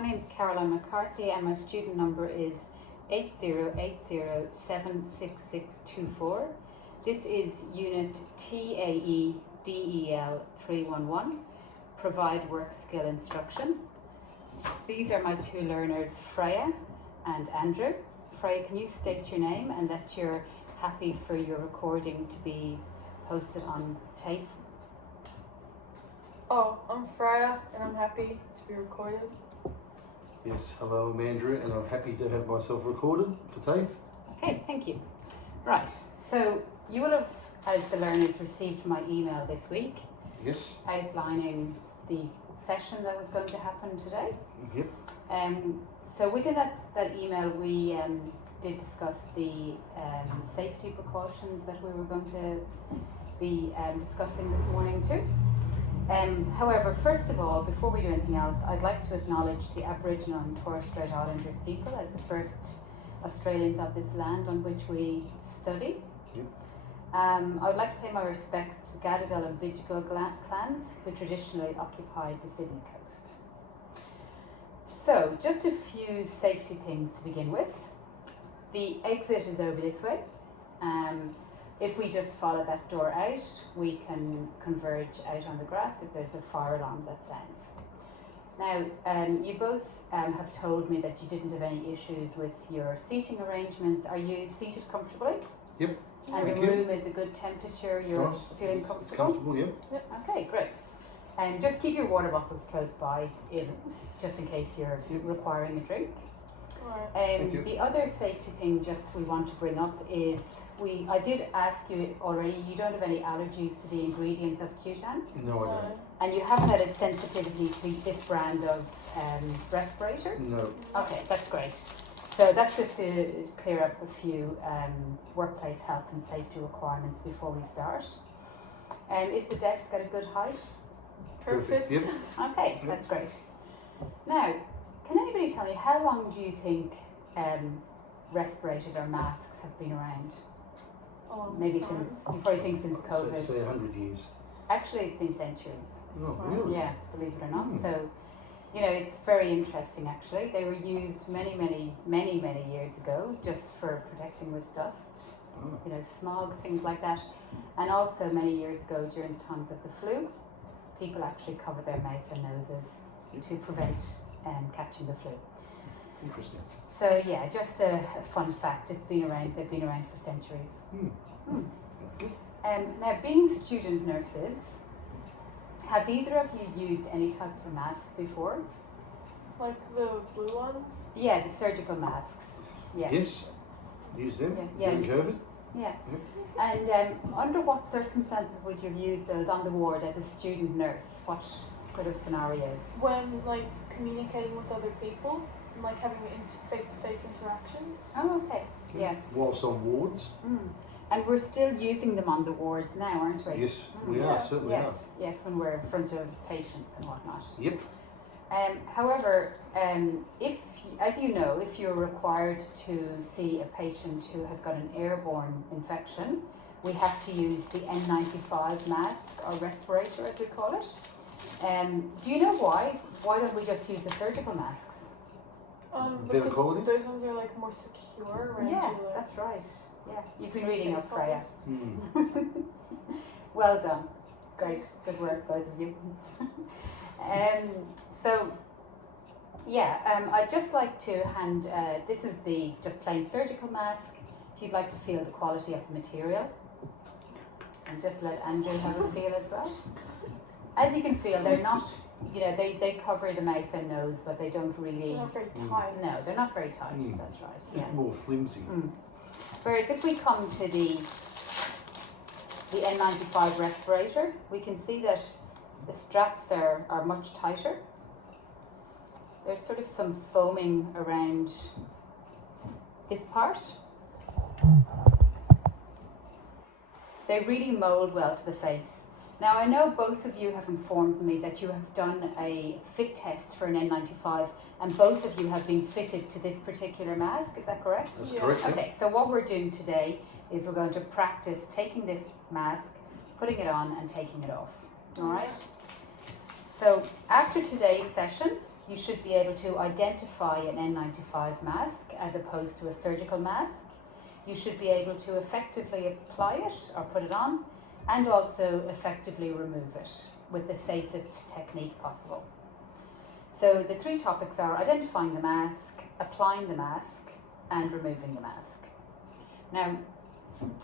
My name is Caroline McCarthy and my student number is 8080766624. This is Unit TAE DEL 311, Provide Work Skill Instruction. These are my two learners, Freya and Andrew. Freya, can you state your name and that you're happy for your recording to be posted on tape? Oh, I'm Freya and I'm happy to be recorded. Yes, hello, I'm Andrew and I'm happy to have myself recorded for tape. Okay, thank you. Right, so you will have, as the learners, received my email this week. Yes. Outlining the session that was going to happen today. Yep. So within that email we did discuss the safety precautions that we were going to be discussing this morning too. However, first of all, before we do anything else, I'd like to acknowledge the Aboriginal and Torres Strait Islanders people as the first Australians of this land on which we study. Yep. I would like to pay my respects to the Gadigal and Bidjigal clans who traditionally occupied the Sydney coast. So, just a few safety things to begin with. The exit is over this way. If we just follow that door out, we can converge out on the grass if there's a fire alarm that sounds. Now, you both have told me that you didn't have any issues with your seating arrangements. Are you seated comfortably? Yep. And the room is a good temperature, you're feeling comfortable? It's comfortable, yep. Okay, great. And just keep your water bottles close by, just in case you're requiring a drink. The other safety thing just we want to bring up is, I did ask you already, you don't have any allergies to the ingredients of Cutan? No, I don't. And you haven't had a sensitivity to this brand of respirator? No. Okay, that's great. So that's just to clear up a few workplace health and safety requirements before we start. Is the desk at a good height? Perfect. Yep. Okay, that's great. Now, can anybody tell me how long do you think respirators or masks have been around? Maybe since, you probably think since COVID. Say 100 years. Actually, it's been centuries. Oh, really? Yeah, believe it or not. So, you know, it's very interesting actually. They were used many years ago just for protecting with dust, you know, smog, things like that. And also many years ago during the times of the flu, people actually covered their mouth and noses to prevent catching the flu. Interesting. So yeah, just a fun fact. They've been around for centuries. Now, being student nurses, have either of you used any types of mask before? Like the blue ones? Yeah, the surgical masks. Yeah. Yes. Use them Yeah. during COVID. Yeah. And under what circumstances would you have used those on the ward as a student nurse? What sort of scenarios? When like communicating with other people and like having face-to-face interactions. Oh, okay. Yeah. Whilst on wards. And we're still using them on the wards now, aren't we? Yes, we are, certainly are. Yes, when we're in front of patients and whatnot. Yep. However, if, as you know, if you're required to see a patient who has got an airborne infection, we have to use the N95 mask or respirator, as we call it. Do you know why? Why don't we just use the surgical masks? Better Because quality? those ones are like more secure. Yeah, that's right. Yeah, you've been reading up, Freya. Well done. Great, good work, both of you. So, yeah, I'd just like to hand, this is the just plain surgical mask, if you'd like to feel the quality of the material. And just let Andrew have a feel as well. As you can feel, they're not, you know, they cover the mouth and nose, but they don't really... They're not very tight. No, they're not very tight, that's right. A bit more flimsy. Whereas if we come to the N95 respirator, we can see that the straps are much tighter. There's sort of some foaming around this part. They really mould well to the face. Now, I know both of you have informed me that you have done a fit test for an N95 and both of you have been fitted to this particular mask, is that correct? That's correct, yeah. Okay, so what we're doing today is we're going to practice taking this mask, putting it on and taking it off, all right? So after today's session, you should be able to identify an N95 mask as opposed to a surgical mask. You should be able to effectively apply it or put it on, and also effectively remove it with the safest technique possible. So the three topics are identifying the mask, applying the mask, and removing the mask. Now,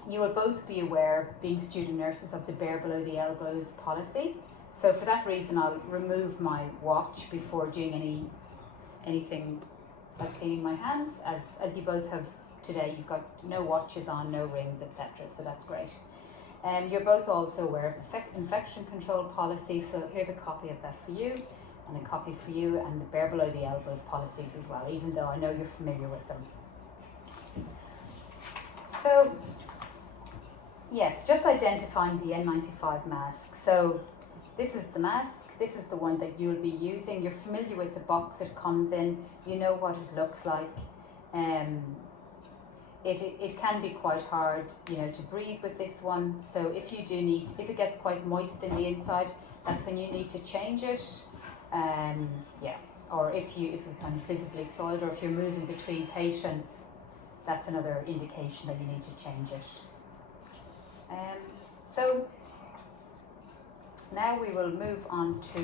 you will both be aware, being student nurses, of the bare below the elbows policy. So for that reason, I'll remove my watch before doing anything like cleaning my hands. As you both have today, you've got no watches on, no rings, etc. So that's great. You're both also aware of the infection control policy. So here's a copy of that for you, and a copy for you, and the bare below the elbows policies as well, even though I know you're familiar with them. So, yes, just identifying the N95 mask. So this is the mask, this is the one that you'll be using. You're familiar with the box it comes in, you know what it looks like. It can be quite hard, to breathe with this one. So if it gets quite moist in the inside, that's when you need to change it. Or if you're kind of visibly soiled, or if you're moving between patients, that's another indication that you need to change it. So now we will move on to,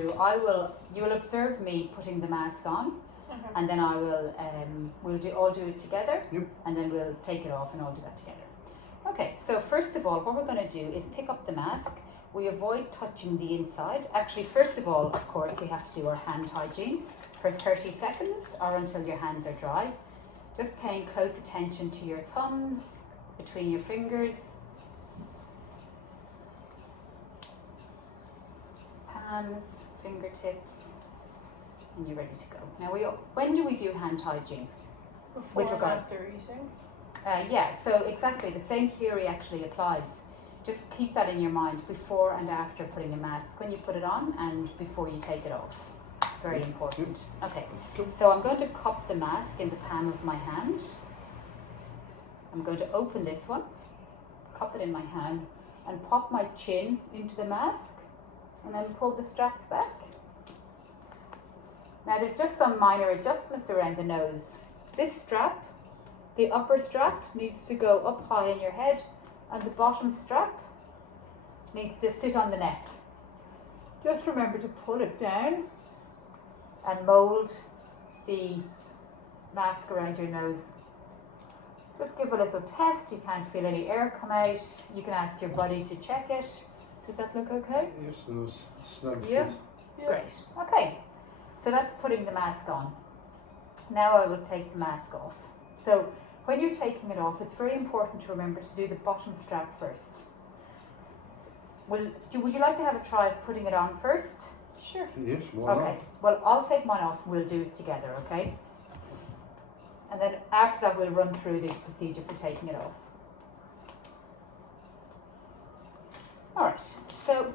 you will observe me putting the mask on, and then I will, all do it together, and then we'll take it off and all do that together. Okay, so first of all, what we're going to do is pick up the mask. We avoid touching the inside. Actually, first of all, of course, we have to do our hand hygiene for 30 seconds or until your hands are dry. Just paying close attention to your thumbs, between your fingers, palms, fingertips, and you're ready to go. Now, when do we do hand hygiene? Before and after eating? Yeah, so exactly, the same theory actually applies. Just keep that in your mind before and after putting a mask, when you put it on and before you take it off. Very important. Okay, so I'm going to cup the mask in the palm of my hand. I'm going to open this one, cup it in my hand, and pop my chin into the mask, and then pull the straps back. Now there's just some minor adjustments around the nose. This strap, the upper strap, needs to go up high in your head, and the bottom strap needs to sit on the neck. Just remember to pull it down and mould the mask around your nose. Just give a little test. You can't feel any air come out. You can ask your buddy to check it. Does that look okay? Yes, and those snug Yeah. fit. Great. Okay, so that's putting the mask on. Now I will take the mask off. So when you're taking it off, it's very important to remember to do the bottom strap first. Would you like to have a try of putting it on first? Sure. Yes, why Okay, well, I'll take mine off, we'll do it together, okay? And then after that, we'll run through the procedure for taking it off. All right, so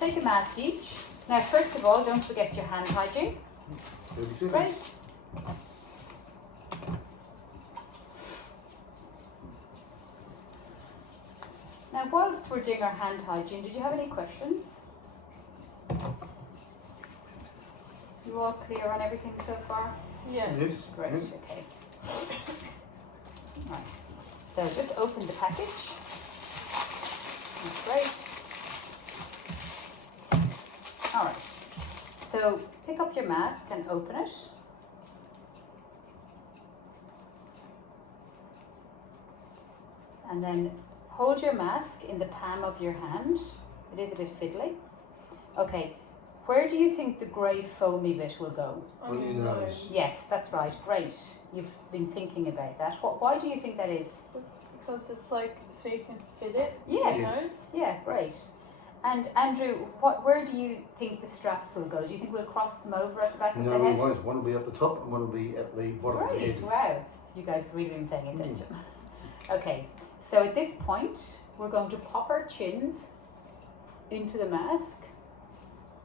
take a mask each. Now, first of all, don't forget your hand hygiene. 30 seconds. Great. Now, whilst we're doing our hand hygiene, did you have any questions? You all clear on everything so far? Yeah. Yes. Great, yes. okay. Right, so just open the package. That's great. All right, so pick up your mask and open it. And then hold your mask in the palm of your hand. It is a bit fiddly. Okay, where do you think the grey foamy bit will go? On your nose. Yes, that's right, great. You've been thinking about that. Why do you think that is? Because it's like, so you can fit it to Yes. your nose. Yeah, great. And Andrew, where do you think the straps will go? Do you think we'll cross them over at the back of No, the we head? won't. One will be at the top and one will be at the bottom of the Great, head. wow. You guys have really been paying attention. Okay, so at this point, we're going to pop our chins into the mask,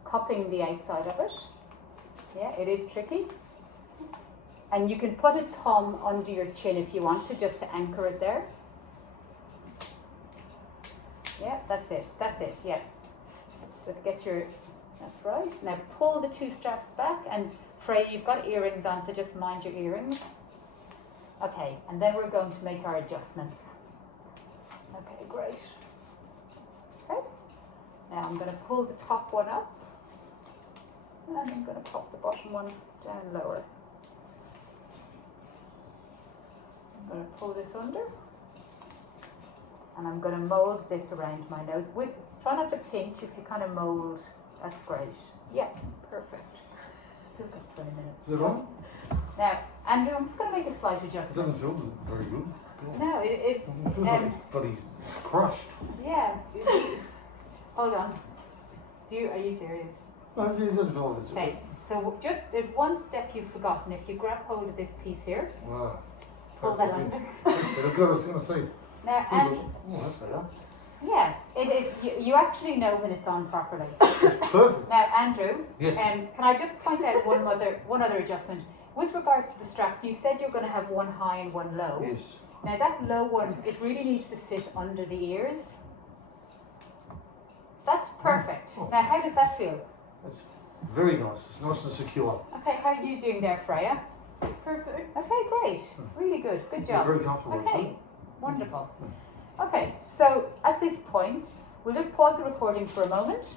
cupping the outside of it. Yeah, it is tricky. And you can put a thumb under your chin if you want to, just to anchor it there. Yeah, that's it, yeah. Just get your, that's right. Now pull the two straps back and Freya, you've got earrings on, so just mind your earrings. Okay, and then we're going to make our adjustments. Okay, great. Okay, now I'm going to pull the top one up, and I'm going to pop the bottom one down lower. I'm going to pull this under, and I'm going to mould this around my nose. Try not to pinch. If you kind of mould, that's great. Yeah, perfect. Still got 20 minutes. Is it on? Now, Andrew, I'm just going to make a slight It adjustment. doesn't feel very good. No, it's It feels like it's bloody crushed. yeah. Hold on. Are you serious? No, it doesn't feel like it's. Okay. So there's one step you've forgotten. If you grab hold of this piece here, Wow. pull that under. That's what I was going to say. Now, Feels and like, oh, that's better. yeah, you actually know when it's on properly. Perfect. Now, Andrew, Yes. can I just point out one other adjustment with regards to the straps? You said you're going to have one high and one low. Yes. Now that low one, it really needs to sit under the ears. That's perfect. Oh. Now, how does that feel? That's very nice. It's nice and secure. Okay, how are you doing there, Freya? Perfect. Okay, great. Really good. Good job. Very comfortable. Okay, wonderful. Okay, so at this point, we'll just pause the recording for a moment